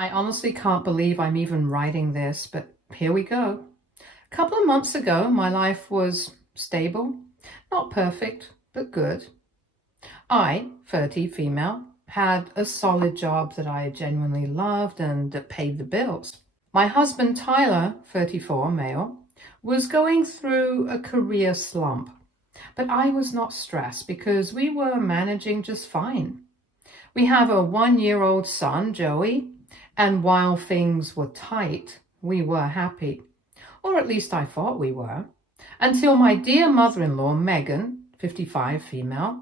I honestly can't believe I'm even writing this, but here we go. A couple of months ago, my life was stable, not perfect, but good. I, 30, female, had a solid job that I genuinely loved and that paid the bills. My husband, Tyler, 34, male, was going through a career slump, but I was not stressed because we were managing just fine. We have a 1-year-old son, Joey, and while things were tight, we were happy. Or at least I thought we were. Until my dear mother-in-law, Megan, 55, female,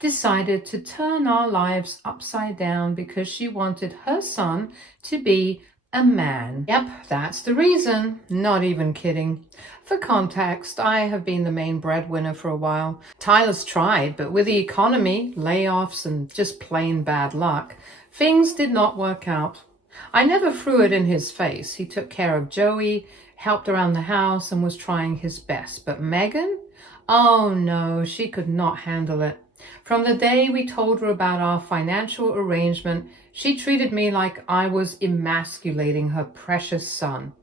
decided to turn our lives upside down because she wanted her son to be a man. Yep, that's the reason. Not even kidding. For context, I have been the main breadwinner for a while. Tyler's tried, but with the economy, layoffs, and just plain bad luck, things did not work out. I never threw it in his face. He took care of Joey, helped around the house, and was trying his best. But Megan? Oh no, she could not handle it. From the day we told her about our financial arrangement, she treated me like I was emasculating her precious son.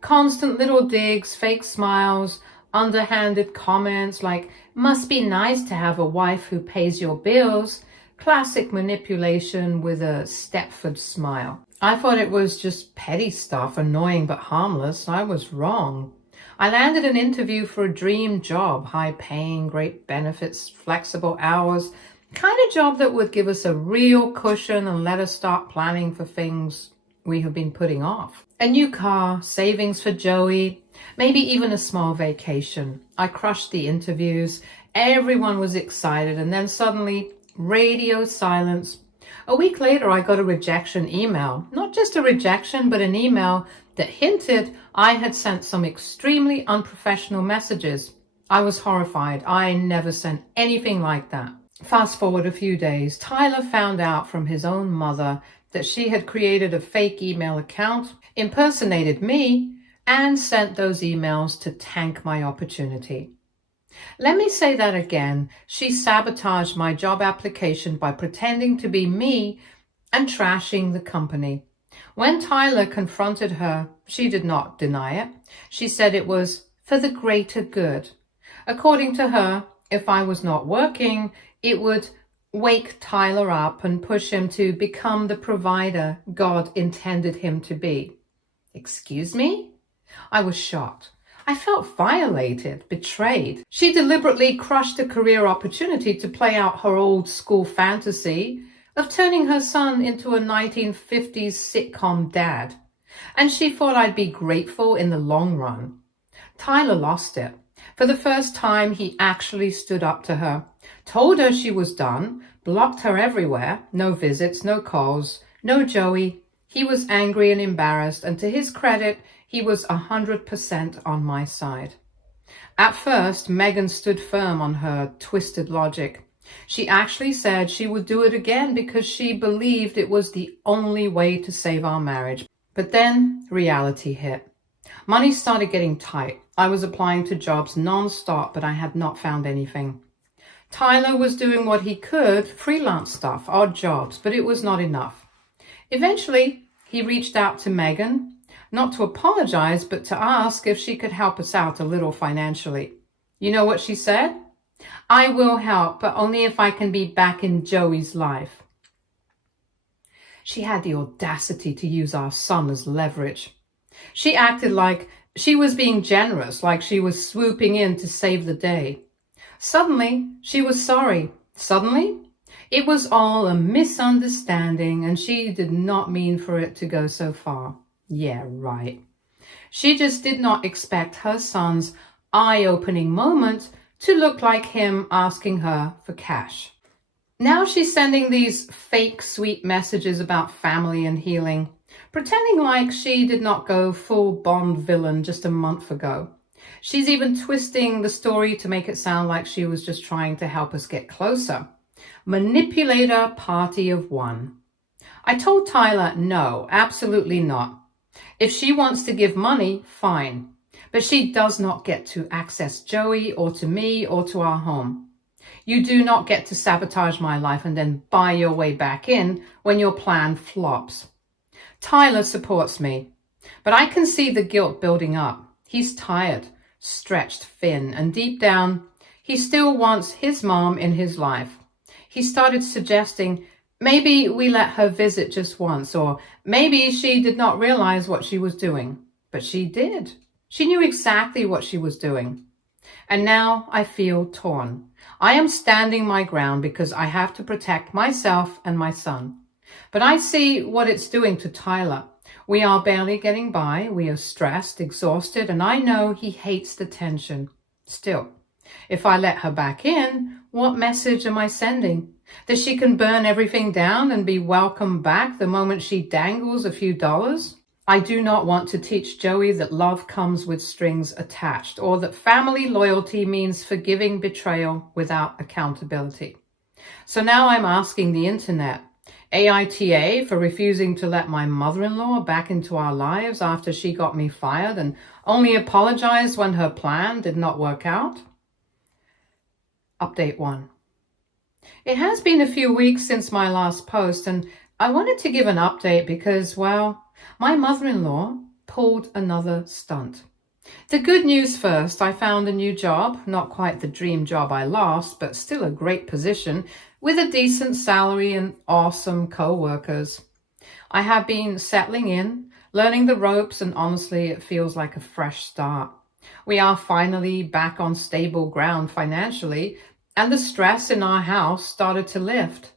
Constant little digs, fake smiles, underhanded comments like, "Must be nice to have a wife who pays your bills." Classic manipulation with a Stepford smile. I thought it was just petty stuff, annoying but harmless. I was wrong. I landed an interview for a dream job, high paying, great benefits, flexible hours, kind of job that would give us a real cushion and let us start planning for things we have been putting off. A new car, savings for Joey, maybe even a small vacation. I crushed the interviews. Everyone was excited, and then suddenly, radio silence. A week later, I got a rejection email. Not just a rejection, but an email that hinted I had sent some extremely unprofessional messages. I was horrified. I never sent anything like that. Fast forward a few days, Tyler found out from his own mother that she had created a fake email account, impersonated me, and sent those emails to tank my opportunity. Let me say that again. She sabotaged my job application by pretending to be me and trashing the company. When Tyler confronted her, she did not deny it. She said it was for the greater good. According to her, if I was not working, it would wake Tyler up and push him to become the provider God intended him to be. Excuse me? I was shocked. I felt violated, betrayed. She deliberately crushed a career opportunity to play out her old school fantasy of turning her son into a 1950s sitcom dad. And she thought I'd be grateful in the long run. Tyler lost it. For the first time, he actually stood up to her, told her she was done, blocked her everywhere, no visits, no calls, no Joey. He was angry and embarrassed, and to his credit, he was 100% on my side. At first, Megan stood firm on her twisted logic. She actually said she would do it again because she believed it was the only way to save our marriage. But then reality hit. Money started getting tight. I was applying to jobs non-stop, but I had not found anything. Tyler was doing what he could, freelance stuff, odd jobs, but it was not enough. Eventually, he reached out to Megan, not to apologize, but to ask if she could help us out a little financially. You know what she said? "I will help, but only if I can be back in Joey's life." She had the audacity to use our son as leverage. She acted like she was being generous, like she was swooping in to save the day. Suddenly, she was sorry. Suddenly, it was all a misunderstanding, and she did not mean for it to go so far. Yeah, right. She just did not expect her son's eye-opening moment to look like him asking her for cash. Now she's sending these fake sweet messages about family and healing, pretending like she did not go full Bond villain just a month ago. She's even twisting the story to make it sound like she was just trying to help us get closer. Manipulator party of one. I told Tyler, no, absolutely not. If she wants to give money, fine. But she does not get to access Joey or to me or to our home. You do not get to sabotage my life and then buy your way back in when your plan flops. Tyler supports me, but I can see the guilt building up. He's tired, stretched thin, and deep down, he still wants his mom in his life. He started suggesting maybe we let her visit just once, or maybe she did not realize what she was doing. But she did. She knew exactly what she was doing. And now I feel torn. I am standing my ground because I have to protect myself and my son. But I see what it's doing to Tyler. We are barely getting by. We are stressed, exhausted, and I know he hates the tension. Still, if I let her back in, what message am I sending? That she can burn everything down and be welcomed back the moment she dangles a few dollars? I do not want to teach Joey that love comes with strings attached, or that family loyalty means forgiving betrayal without accountability. So now I'm asking the internet, aita for refusing to let my mother-in-law back into our lives after she got me fired and only apologized when her plan did not work out. Update 1. It has been a few weeks since my last post, and I wanted to give an update because, well, my mother-in-law pulled another stunt. The good news first, I found a new job, not quite the dream job I lost, but still a great position with a decent salary and awesome co-workers. I have been settling in, learning the ropes, and honestly, it feels like a fresh start. We are finally back on stable ground financially, and the stress in our house started to lift.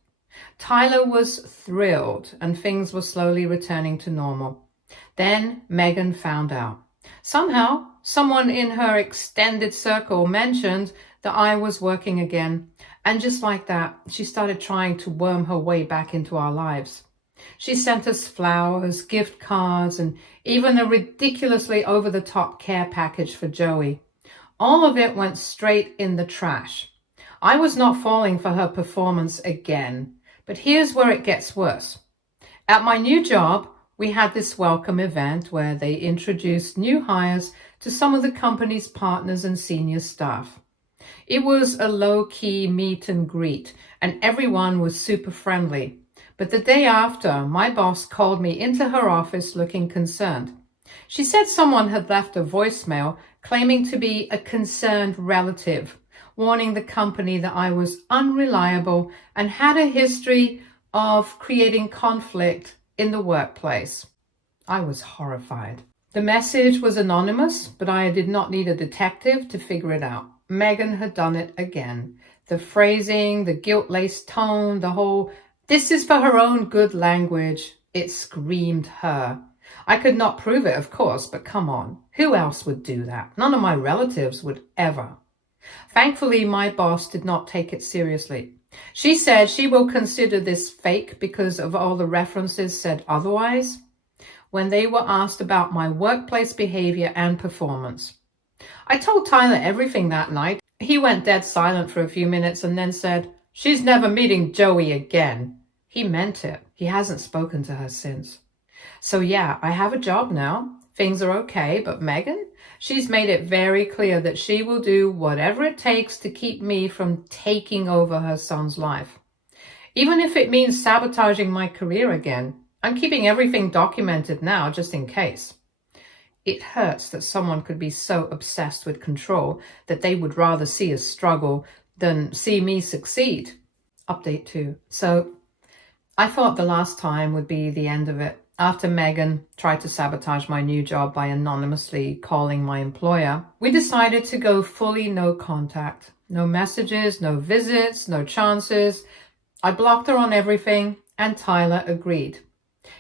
Tyler was thrilled, and things were slowly returning to normal. Then Megan found out. Somehow, someone in her extended circle mentioned that I was working again, and just like that, she started trying to worm her way back into our lives. She sent us flowers, gift cards, and even a ridiculously over-the-top care package for Joey. All of it went straight in the trash. I was not falling for her performance again. But here's where it gets worse. At my new job, we had this welcome event where they introduced new hires to some of the company's partners and senior staff. It was a low-key meet and greet, and everyone was super friendly. But the day after, my boss called me into her office looking concerned. She said someone had left a voicemail claiming to be a concerned relative, warning the company that I was unreliable and had a history of creating conflict in the workplace. I was horrified. The message was anonymous, but I did not need a detective to figure it out. Megan had done it again. The phrasing, the guilt-laced tone, the whole, this is for her own good language. It screamed her. I could not prove it, of course, but come on. Who else would do that? None of my relatives would ever. Thankfully, my boss did not take it seriously. She said she will consider this fake because of all the references said otherwise when they were asked about my workplace behavior and performance. I told Tyler everything that night. He went dead silent for a few minutes and then said, "She's never meeting Joey again." He meant it. He hasn't spoken to her since. So yeah, I have a job now. Things are okay, but Megan, she's made it very clear that she will do whatever it takes to keep me from taking over her son's life. Even if it means sabotaging my career again. I'm keeping everything documented now just in case. It hurts that someone could be so obsessed with control that they would rather see us struggle than see me succeed. Update 2. So I thought the last time would be the end of it. After Megan tried to sabotage my new job by anonymously calling my employer, we decided to go fully no contact. No messages, no visits, no chances. I blocked her on everything, and Tyler agreed.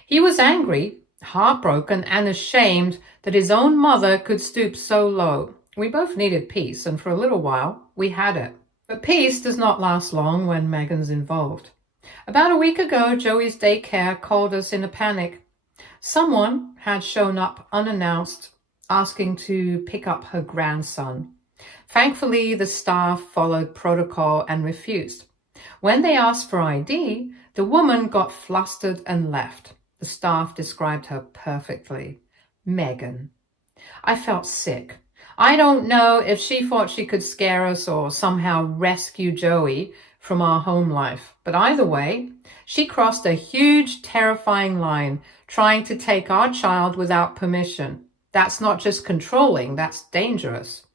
He was angry, heartbroken, and ashamed that his own mother could stoop so low. We both needed peace, and for a little while, we had it. But peace does not last long when Megan's involved. About a week ago, Joey's daycare called us in a panic. Someone had shown up unannounced, asking to pick up her grandson. Thankfully, the staff followed protocol and refused. When they asked for ID, the woman got flustered and left. The staff described her perfectly. Megan. I felt sick. I don't know if she thought she could scare us or somehow rescue Joey from our home life. But either way, she crossed a huge, terrifying line trying to take our child without permission. That's not just controlling, that's dangerous.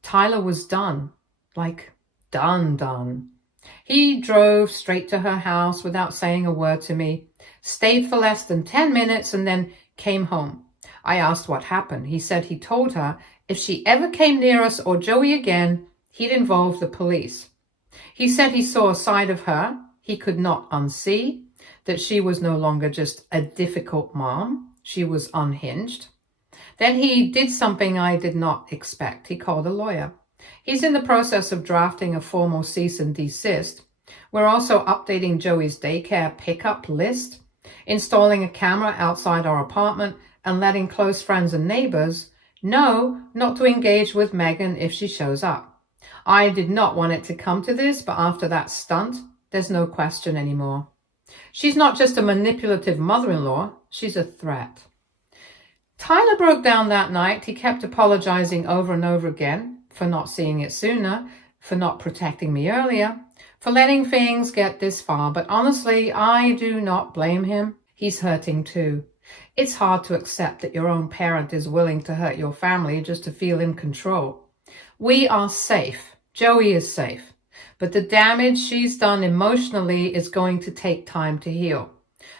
Tyler was done, like done. He drove straight to her house without saying a word to me, stayed for less than 10 minutes, and then came home. I asked what happened. He said he told her if she ever came near us or Joey again, he'd involve the police. He said he saw a side of her he could not unsee, that she was no longer just a difficult mom, she was unhinged. Then he did something I did not expect. He called a lawyer. He's in the process of drafting a formal cease and desist. We're also updating Joey's daycare pickup list, installing a camera outside our apartment, and letting close friends and neighbors know not to engage with Megan if she shows up. I did not want it to come to this, but after that stunt, there's no question anymore. She's not just a manipulative mother-in-law, she's a threat. Tyler broke down that night. He kept apologizing over and over again for not seeing it sooner, for not protecting me earlier, for letting things get this far. But honestly, I do not blame him. He's hurting too. It's hard to accept that your own parent is willing to hurt your family just to feel in control. We are safe. Joey is safe. But the damage she's done emotionally is going to take time to heal.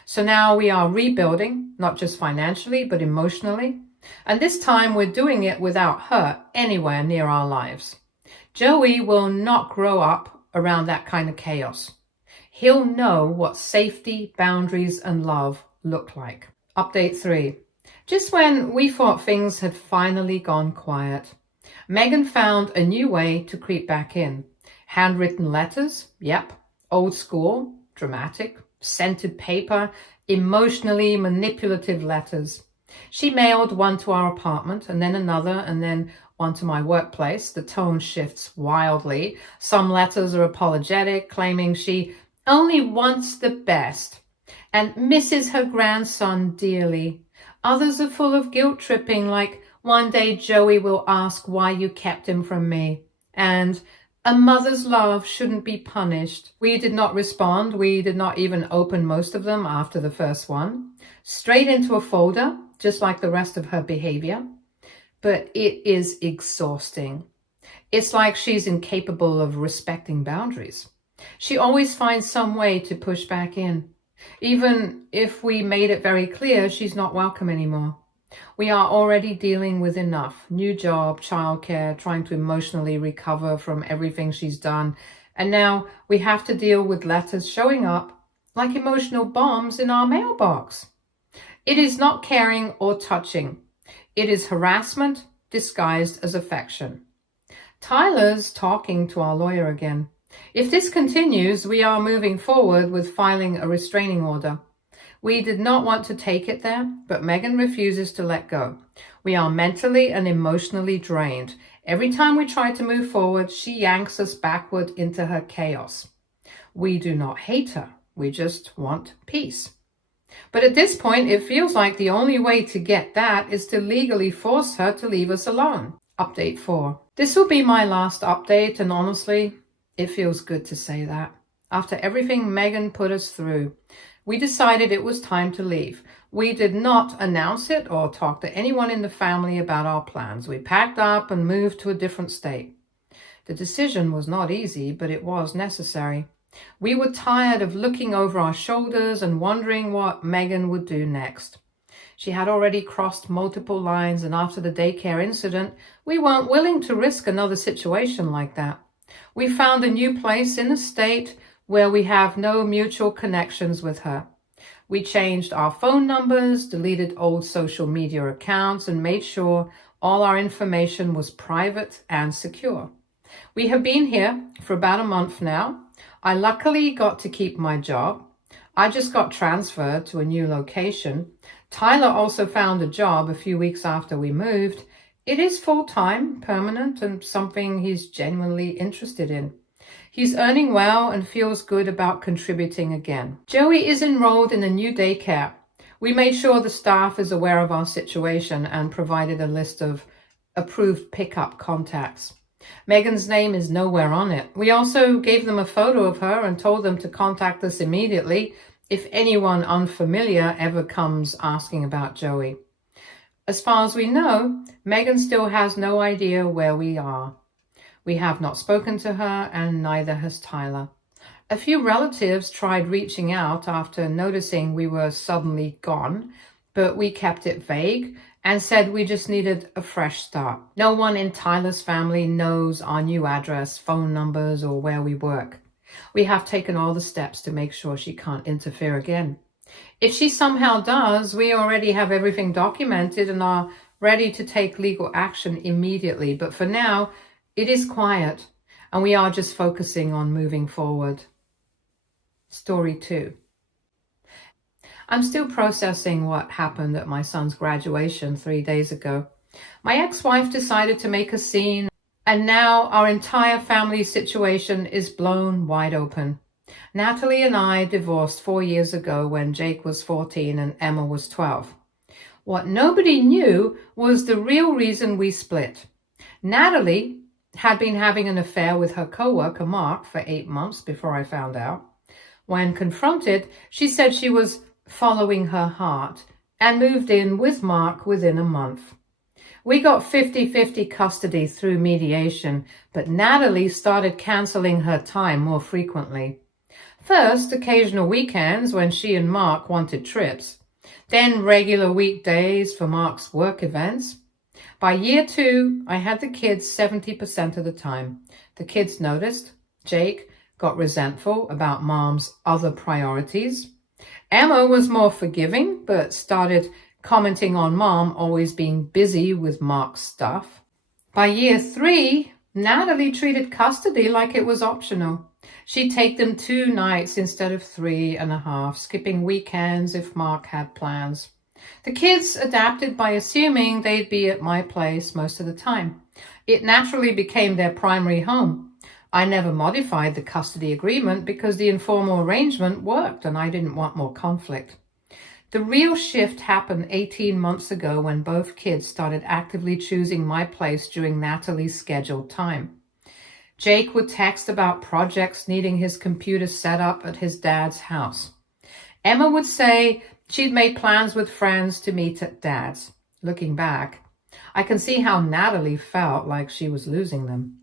So now we are rebuilding, not just financially, but emotionally. And this time we're doing it without her anywhere near our lives. Joey will not grow up around that kind of chaos. He'll know what safety, boundaries, and love look like. Update 3. Just when we thought things had finally gone quiet, Megan found a new way to creep back in. Handwritten letters, yep, old school, dramatic, scented paper, emotionally manipulative letters. She mailed one to our apartment, and then another, and then one to my workplace. The tone shifts wildly. Some letters are apologetic, claiming she only wants the best and misses her grandson dearly. Others are full of guilt-tripping, like, one day Joey will ask why you kept him from me, and a mother's love shouldn't be punished. We did not respond. We did not even open most of them after the first one. Straight into a folder, just like the rest of her behavior. But it is exhausting. It's like she's incapable of respecting boundaries. She always finds some way to push back in. Even if we made it very clear she's not welcome anymore. We are already dealing with enough. New job, childcare, trying to emotionally recover from everything she's done. And now we have to deal with letters showing up like emotional bombs in our mailbox. It is not caring or touching. It is harassment disguised as affection. Tyler's talking to our lawyer again. If this continues, we are moving forward with filing a restraining order. We did not want to take it there, but Megan refuses to let go. We are mentally and emotionally drained. Every time we try to move forward, she yanks us backward into her chaos. We do not hate her. We just want peace. But at this point, it feels like the only way to get that is to legally force her to leave us alone. Update 4. This will be my last update, and honestly, it feels good to say that. After everything Megan put us through, we decided it was time to leave. We did not announce it or talk to anyone in the family about our plans. We packed up and moved to a different state. The decision was not easy, but it was necessary. We were tired of looking over our shoulders and wondering what Megan would do next. She had already crossed multiple lines, and after the daycare incident, we weren't willing to risk another situation like that. We found a new place in a state where we have no mutual connections with her. We changed our phone numbers, deleted old social media accounts, and made sure all our information was private and secure. We have been here for about a month now. I luckily got to keep my job. I just got transferred to a new location. Tyler also found a job a few weeks after we moved. It is full-time, permanent, and something he's genuinely interested in. He's earning well and feels good about contributing again. Joey is enrolled in a new daycare. We made sure the staff is aware of our situation and provided a list of approved pickup contacts. Megan's name is nowhere on it. We also gave them a photo of her and told them to contact us immediately if anyone unfamiliar ever comes asking about Joey. As far as we know, Megan still has no idea where we are. We have not spoken to her, and neither has Tyler. A few relatives tried reaching out after noticing we were suddenly gone, but we kept it vague and said we just needed a fresh start. No one in Tyler's family knows our new address, phone numbers, or where we work. We have taken all the steps to make sure she can't interfere again. If she somehow does, we already have everything documented and are ready to take legal action immediately. But for now, it is quiet, and we are just focusing on moving forward. Story 2. I'm still processing what happened at my son's graduation 3 days ago. My ex-wife decided to make a scene, and now our entire family situation is blown wide open. Natalie and I divorced 4 years ago when Jake was 14 and Emma was 12. What nobody knew was the real reason we split. Natalie had been having an affair with her coworker Mark for 8 months before I found out. When confronted, she said she was following her heart and moved in with Mark within a month. We got 50-50 custody through mediation, but Natalie started canceling her time more frequently. First, occasional weekends when she and Mark wanted trips, then regular weekdays for Mark's work events. By year 2, I had the kids 70% of the time. The kids noticed. Jake got resentful about Mom's other priorities. Emma was more forgiving, but started commenting on Mom always being busy with Mark's stuff. By year 3, Natalie treated custody like it was optional. She'd take them 2 nights instead of 3.5, skipping weekends if Mark had plans. The kids adapted by assuming they'd be at my place most of the time. It naturally became their primary home. I never modified the custody agreement because the informal arrangement worked and I didn't want more conflict. The real shift happened 18 months ago when both kids started actively choosing my place during Natalie's scheduled time. Jake would text about projects needing his computer set up at his dad's house. Emma would say she'd made plans with friends to meet at Dad's. Looking back, I can see how Natalie felt like she was losing them.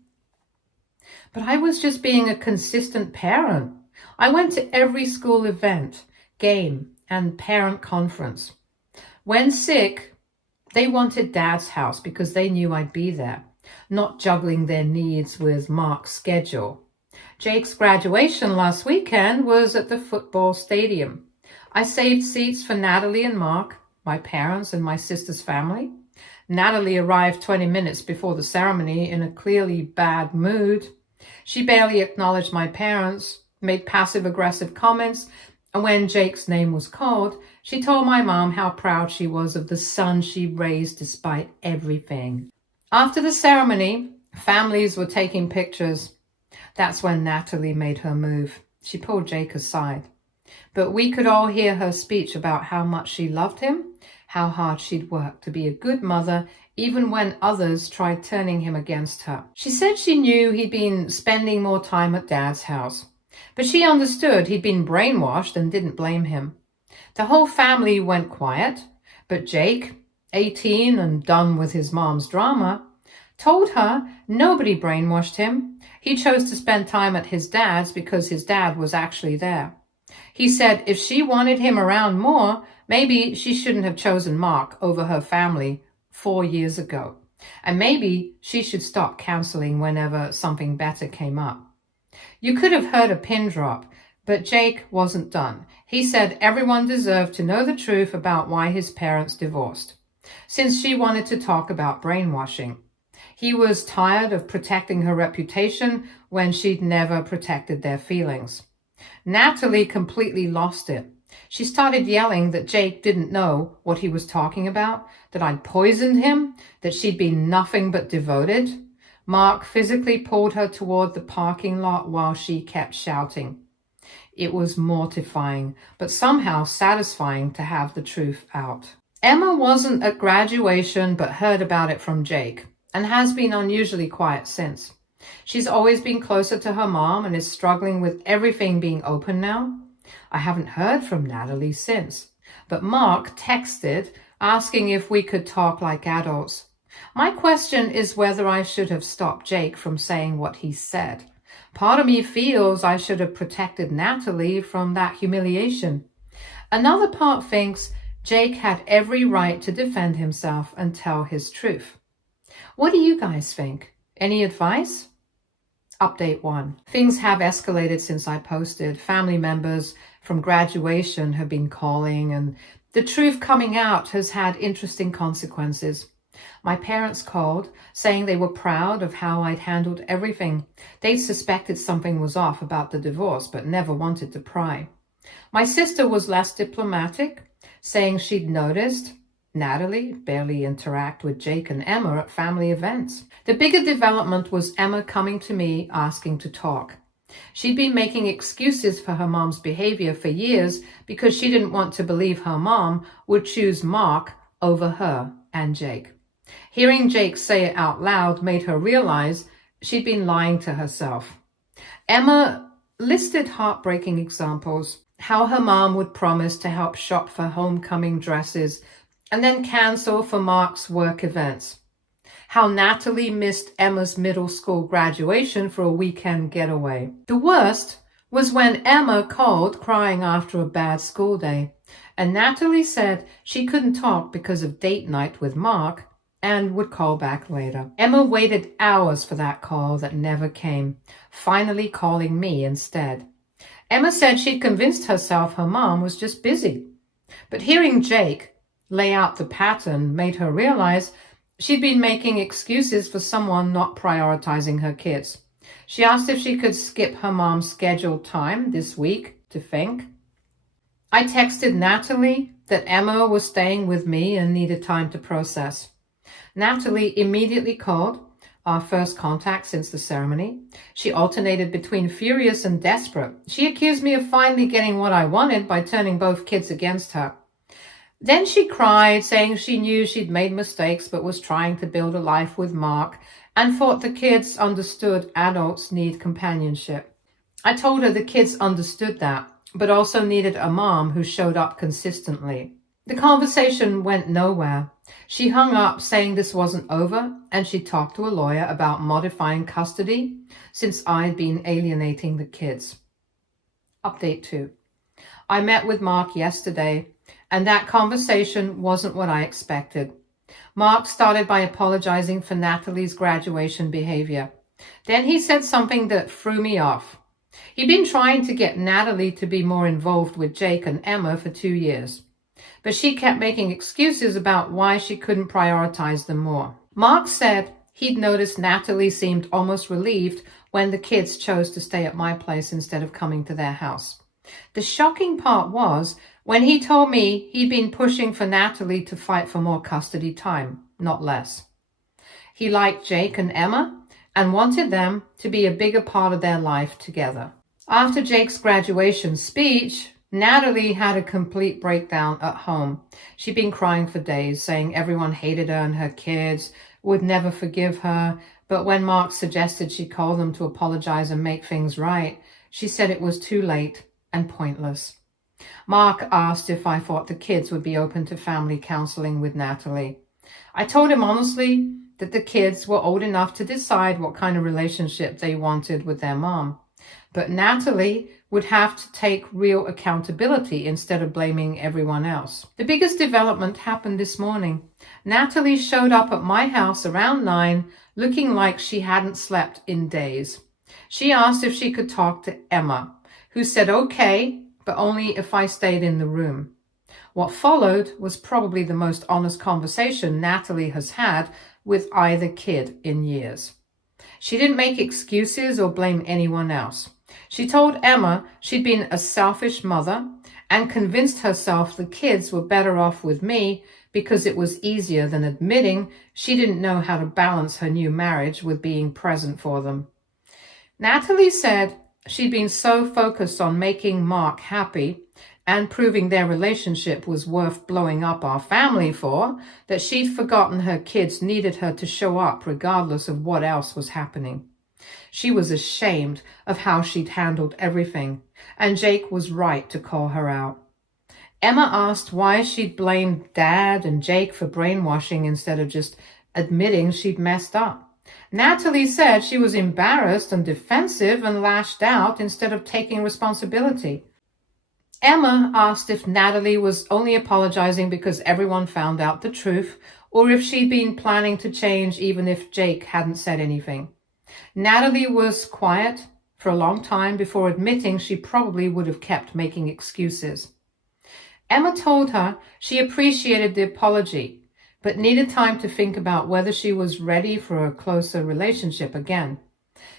But I was just being a consistent parent. I went to every school event, game, and parent conference. When sick, they wanted Dad's house because they knew I'd be there, not juggling their needs with Mark's schedule. Jake's graduation last weekend was at the football stadium. I saved seats for Natalie and Mark, my parents and my sister's family. Natalie arrived 20 minutes before the ceremony in a clearly bad mood. She barely acknowledged my parents, made passive-aggressive comments, and when Jake's name was called, she told my mom how proud she was of the son she raised despite everything. After the ceremony, families were taking pictures. That's when Natalie made her move. She pulled Jake aside. But we could all hear her speech about how much she loved him, how hard she'd worked to be a good mother, even when others tried turning him against her. She said she knew he'd been spending more time at Dad's house, but she understood he'd been brainwashed and didn't blame him. The whole family went quiet, but Jake, 18 and done with his mom's drama, told her nobody brainwashed him. He chose to spend time at his dad's because his dad was actually there. He said if she wanted him around more, maybe she shouldn't have chosen Mark over her family 4 years ago. And maybe she should stop canceling whenever something better came up. You could have heard a pin drop, but Jake wasn't done. He said everyone deserved to know the truth about why his parents divorced, since she wanted to talk about brainwashing. He was tired of protecting her reputation when she'd never protected their feelings. Natalie completely lost it. She started yelling that Jake didn't know what he was talking about, that I'd poisoned him, that she'd been nothing but devoted. Mark physically pulled her toward the parking lot while she kept shouting. It was mortifying, but somehow satisfying to have the truth out. Emma wasn't at graduation, but heard about it from Jake. and has been unusually quiet since. She's always been closer to her mom and is struggling with everything being open now. I haven't heard from Natalie since, but Mark texted asking if we could talk like adults. My question is whether I should have stopped Jake from saying what he said. Part of me feels I should have protected Natalie from that humiliation. Another part thinks Jake had every right to defend himself and tell his truth. What do you guys think? Any advice? Update 1. Things have escalated since I posted. Family members from graduation have been calling, and the truth coming out has had interesting consequences. My parents called, saying they were proud of how I'd handled everything. They suspected something was off about the divorce, but never wanted to pry. My sister was less diplomatic, saying she'd noticed Natalie barely interact with Jake and Emma at family events. The bigger development was Emma coming to me asking to talk. She'd been making excuses for her mom's behavior for years because she didn't want to believe her mom would choose Mark over her and Jake. Hearing Jake say it out loud made her realize she'd been lying to herself. Emma listed heartbreaking examples, how her mom would promise to help shop for homecoming dresses and then cancel for Mark's work events. How Natalie missed Emma's middle school graduation for a weekend getaway. The worst was when Emma called crying after a bad school day, and Natalie said she couldn't talk because of date night with Mark and would call back later. Emma waited hours for that call that never came, finally calling me instead. Emma said she'd convinced herself her mom was just busy, but hearing Jake lay out the pattern made her realize she'd been making excuses for someone not prioritizing her kids. She asked if she could skip her mom's scheduled time this week to think. I texted Natalie that Emma was staying with me and needed time to process. Natalie immediately called, our first contact since the ceremony. She alternated between furious and desperate. She accused me of finally getting what I wanted by turning both kids against her. Then she cried, saying she knew she'd made mistakes but was trying to build a life with Mark and thought the kids understood adults need companionship. I told her the kids understood that, but also needed a mom who showed up consistently. The conversation went nowhere. She hung up saying this wasn't over and she'd talked to a lawyer about modifying custody since I'd been alienating the kids. Update 2. I met with Mark yesterday, and that conversation wasn't what I expected. Mark started by apologizing for Natalie's graduation behavior. Then he said something that threw me off. He'd been trying to get Natalie to be more involved with Jake and Emma for 2 years, but she kept making excuses about why she couldn't prioritize them more. Mark said he'd noticed Natalie seemed almost relieved when the kids chose to stay at my place instead of coming to their house. The shocking part was when he told me he'd been pushing for Natalie to fight for more custody time, not less. He liked Jake and Emma and wanted them to be a bigger part of their life together. After Jake's graduation speech, Natalie had a complete breakdown at home. She'd been crying for days, saying everyone hated her and her kids would never forgive her. But when Mark suggested she call them to apologize and make things right, she said it was too late and pointless. Mark asked if I thought the kids would be open to family counseling with Natalie. I told him honestly that the kids were old enough to decide what kind of relationship they wanted with their mom. But Natalie would have to take real accountability instead of blaming everyone else. The biggest development happened this morning. Natalie showed up at my house around 9, looking like she hadn't slept in days. She asked if she could talk to Emma, who said okay, but only if I stayed in the room. What followed was probably the most honest conversation Natalie has had with either kid in years. She didn't make excuses or blame anyone else. She told Emma she'd been a selfish mother and convinced herself the kids were better off with me because it was easier than admitting she didn't know how to balance her new marriage with being present for them. Natalie said she'd been so focused on making Mark happy and proving their relationship was worth blowing up our family for, that she'd forgotten her kids needed her to show up regardless of what else was happening. She was ashamed of how she'd handled everything, and Jake was right to call her out. Emma asked why she'd blamed Dad and Jake for brainwashing instead of just admitting she'd messed up. Natalie said she was embarrassed and defensive and lashed out instead of taking responsibility. Emma asked if Natalie was only apologizing because everyone found out the truth, or if she'd been planning to change even if Jake hadn't said anything. Natalie was quiet for a long time before admitting she probably would have kept making excuses. Emma told her she appreciated the apology, but needed time to think about whether she was ready for a closer relationship again.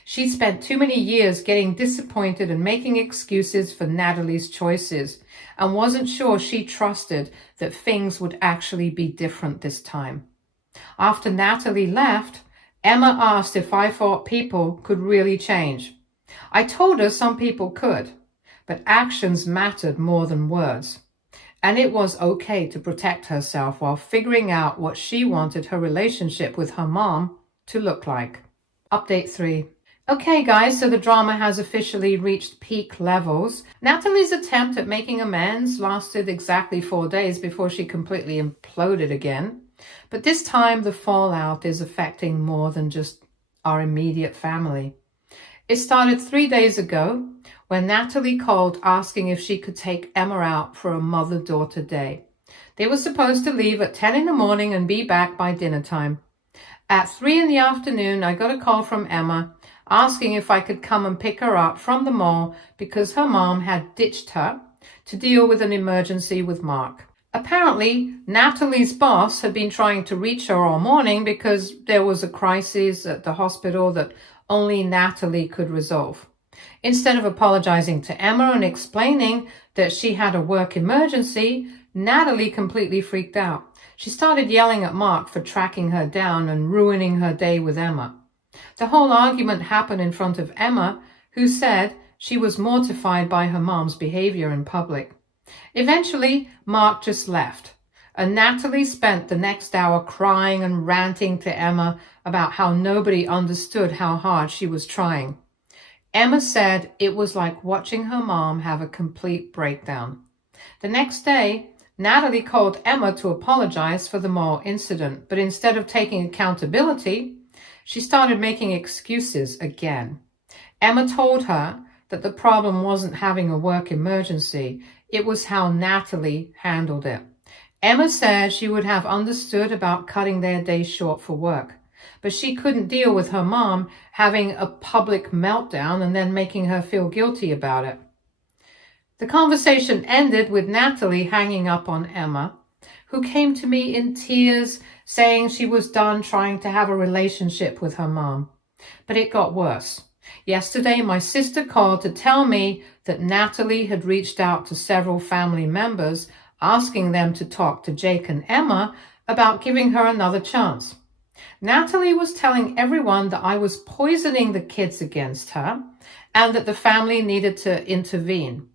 She'd spent too many years getting disappointed and making excuses for Natalie's choices, and wasn't sure she trusted that things would actually be different this time. After Natalie left, Emma asked if I thought people could really change. I told her some people could, but actions mattered more than words. And it was okay to protect herself while figuring out what she wanted her relationship with her mom to look like. Update 3. Okay guys, so the drama has officially reached peak levels. Natalie's attempt at making amends lasted exactly 4 days before she completely imploded again. But this time the fallout is affecting more than just our immediate family. It started 3 days ago when Natalie called asking if she could take Emma out for a mother-daughter day. They were supposed to leave at 10 in the morning and be back by dinner time. At 3 in the afternoon, I got a call from Emma asking if I could come and pick her up from the mall because her mom had ditched her to deal with an emergency with Mark. Apparently, Natalie's boss had been trying to reach her all morning because there was a crisis at the hospital that only Natalie could resolve. Instead of apologizing to Emma and explaining that she had a work emergency, Natalie completely freaked out. She started yelling at Mark for tracking her down and ruining her day with Emma. The whole argument happened in front of Emma, who said she was mortified by her mom's behavior in public. Eventually, Mark just left, and Natalie spent the next hour crying and ranting to Emma about how nobody understood how hard she was trying. Emma said it was like watching her mom have a complete breakdown. The next day, Natalie called Emma to apologize for the mall incident, but instead of taking accountability, she started making excuses again. Emma told her that the problem wasn't having a work emergency, it was how Natalie handled it. Emma said she would have understood about cutting their day short for work, but she couldn't deal with her mom having a public meltdown and then making her feel guilty about it. The conversation ended with Natalie hanging up on Emma, who came to me in tears saying she was done trying to have a relationship with her mom. But it got worse. Yesterday, my sister called to tell me that Natalie had reached out to several family members asking them to talk to Jake and Emma about giving her another chance. Natalie was telling everyone that I was poisoning the kids against her and that the family needed to intervene.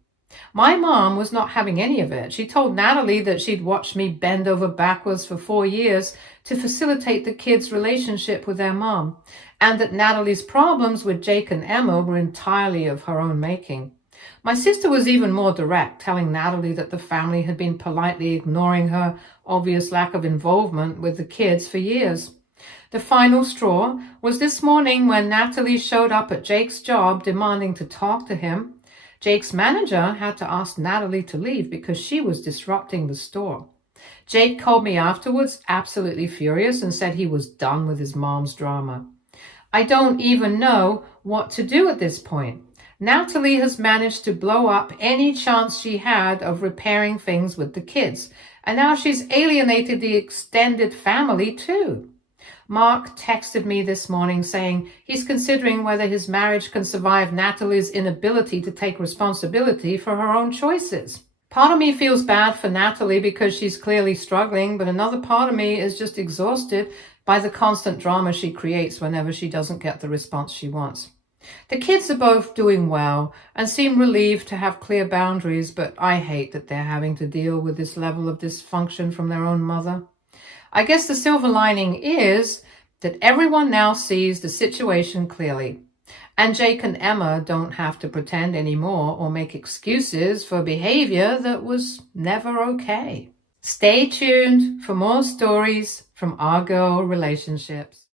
My mom was not having any of it. She told Natalie that she'd watched me bend over backwards for 4 years to facilitate the kids' relationship with their mom, and that Natalie's problems with Jake and Emma were entirely of her own making. My sister was even more direct, telling Natalie that the family had been politely ignoring her obvious lack of involvement with the kids for years. The final straw was this morning when Natalie showed up at Jake's job demanding to talk to him. Jake's manager had to ask Natalie to leave because she was disrupting the store. Jake called me afterwards, absolutely furious, and said he was done with his mom's drama. I don't even know what to do at this point. Natalie has managed to blow up any chance she had of repairing things with the kids, and now she's alienated the extended family too. Mark texted me this morning saying he's considering whether his marriage can survive Natalie's inability to take responsibility for her own choices. Part of me feels bad for Natalie because she's clearly struggling, but another part of me is just exhausted by the constant drama she creates whenever she doesn't get the response she wants. The kids are both doing well and seem relieved to have clear boundaries, but I hate that they're having to deal with this level of dysfunction from their own mother. I guess the silver lining is that everyone now sees the situation clearly, and Jake and Emma don't have to pretend anymore or make excuses for behavior that was never okay. Stay tuned for more stories from our girl relationships.